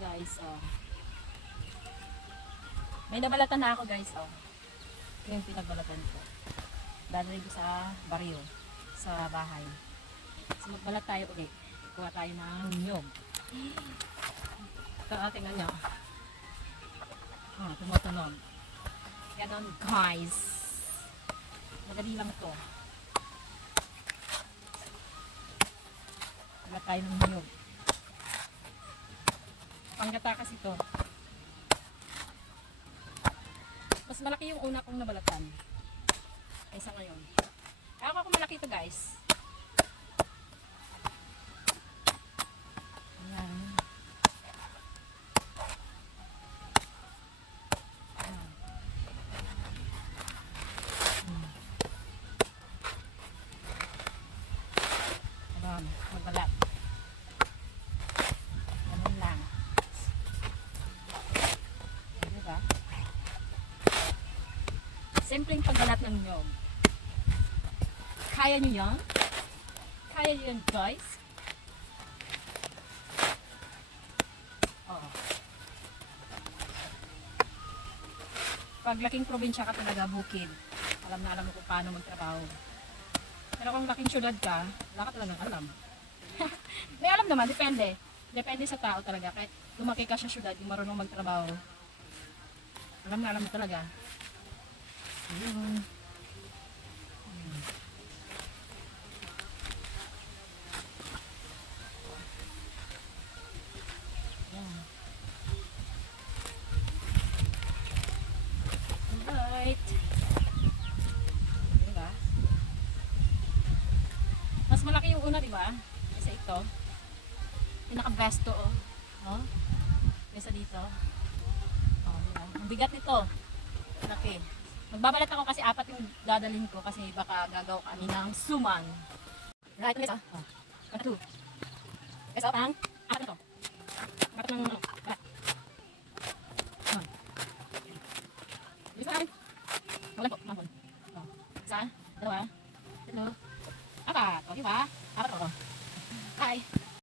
guys. Oh. May nabalatan na ako guys. Oh. Ito yung pinagbalatan ko. Dadalhin ko sa baryo. Sa bahay. So magbalat tayo ulit. Kuha tayo ng nyog. Ito ating ano. Ah, tumutunog. Ganon guys. Madali lang ito. Balat tayo ng nyog. Panggata kasi ito. Mas malaki yung una kong nabalatan. Kaysa ngayon. Kaya ako malaki ito guys. Ayan. Ayan. Hmm. Ayan. Magbalat. Ganun lang. Diba? Simpleng pagbalat ng nyog. Kaya niyo yan? Kaya niyo yan, guys? Oo. Pag laking probinsya ka talaga, bukid, alam na alam mo kung paano magtrabaho. Pero kung laking syudad ka, wala ka talagang alam. May alam naman, depende. Depende sa tao talaga. Kahit lumaki ka sa syudad, yung marunong magtrabaho, alam na alam mo talaga. Ayun. Diba? Yung una, di ba? Kaysa ito. Pinaka-best to, oh. Oh? Kaysa dito. Oh, diba? Ang bigat nito. Laki. Magbabalat ako kasi apat yung dadalhin ko kasi baka gagaw kami ng suman. Right, guys, ah. Oh. Two. Guys, ah, pang. Apat ito. Apat ng, ano. Oh. Bilis na kami. Wala mangkon. Oh. Isa, dalawa, tatlo, apat. O, di ba? Apat ako. Hi.